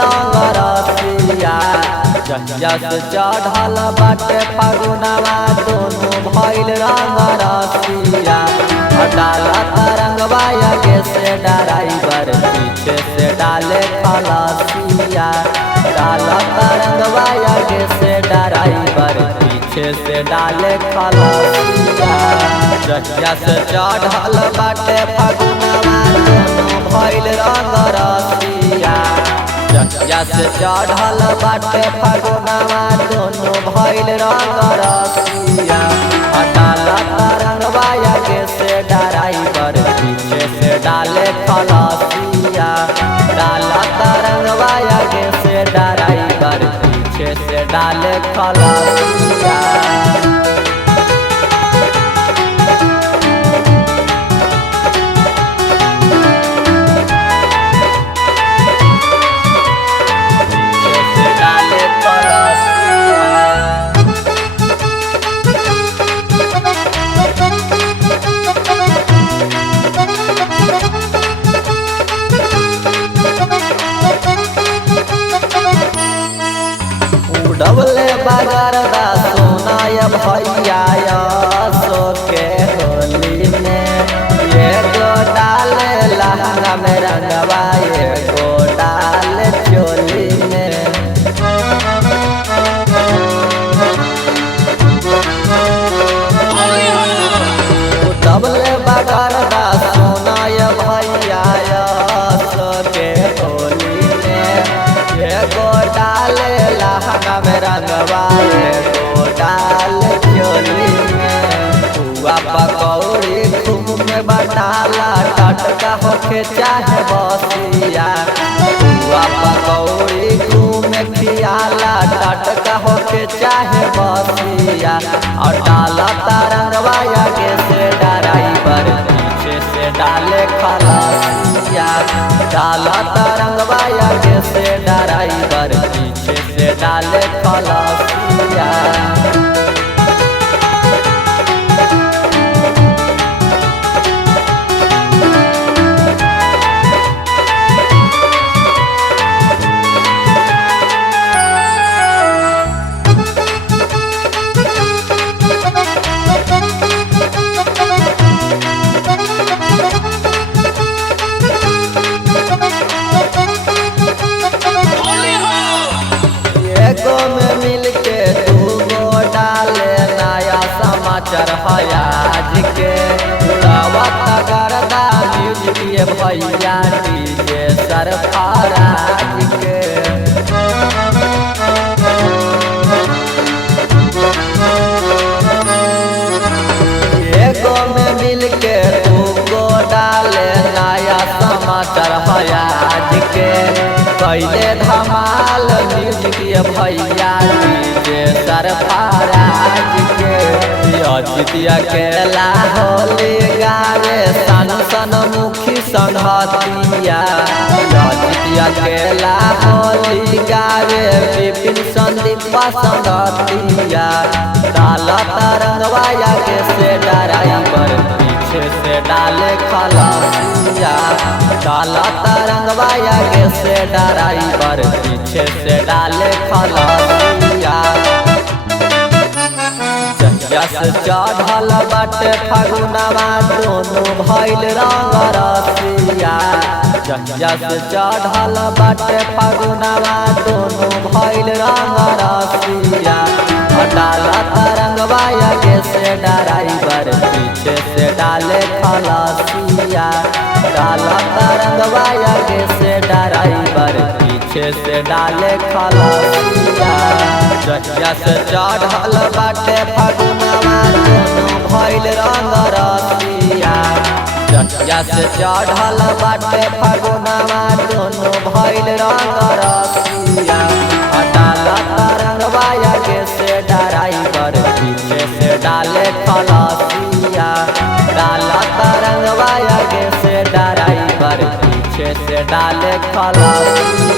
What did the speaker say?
रंग रसिया जहिया से चढ़ल बाटे फगुनवा दोनों भइल रंग रसिया डाला तरंगवा आगे से ड्राइवर पीछे से डाले खलासिया डाला तरंगवा आगे से ड्राइवर पीछे से डाले खलासिया जहिया से चढ़ल बाटे फगुनवा दोनों भइल रंग रसिया जहिया से चढ़ल बाटे फगुनवा दोनों भइल रंग रसिया डाला तरंगवा आगे से ड्राइवर पीछे से डाले खलासिया डाला तरंगवा आगे से ड्राइवर पीछे से डाले खलासिया। डबले बगरदा सोनाय भैया सो के होली में ये गो डाले लहंगा में रंगवा ये गो डाले चोली में डबले बगरदा सोनाय भैया सो के होली में ये गो डाले लहंगा में रंगवा ये गो डाल चोली में हुआ पकौड़ी खूब में बटाला टटका होके चाहे बसिया हुआ पकौड़ी खूब में खियाला टटका होके चाहे बसिया और डाला तरंगवा आगे से ड्राइवर पीछे से डाले खलासिया डाला तरंगवा आगे से ड्राइवर पीछे से डाले खलासिया। एगो में मिल के दूगो डाले नया समाचार है आज के गरदा म्यूजिक ये भैया डीजे सरफराज के एगो में मिल के दूगो डाले नया समाचार है आज के पहले धमाल म्यूजिक ये भैया डीजे सरफराज के अजितिया केला होली गावे सन सन मुखी संहतिया अजितिया केला होली गावे विपिन संदीप संगतिया डाला तरंगवा आगे से ड्राइवर पीछे से डाले खलासिया डाला तरंगवा आगे से ड्राइवर पीछे से डाले खलासिया जहिया से चढ़ल बाटे फगुनवा दोनों भइल रंग रसिया जहिया से चढ़ल बाटे फगुनवा दोनों भइल रंग रसिया डाला तरंगवा आगे से ड्राइवर पीछे से डाले खलासिया डाला तरंगवा आगे से ड्राइवर पीछे से डाले खलासिया जहिया से चढ़ल बाटे फगुनवा दोनों भइल रंग रसिया जहिया से चढ़ल बाटे फगुनवा दोनों भइल रंग रसिया डाला तरंगवा आगे से ड्राइवर पीछे से डाले खलासिया डाला तरंगवा आगे से ड्राइवर पीछे से डाले खलासिया।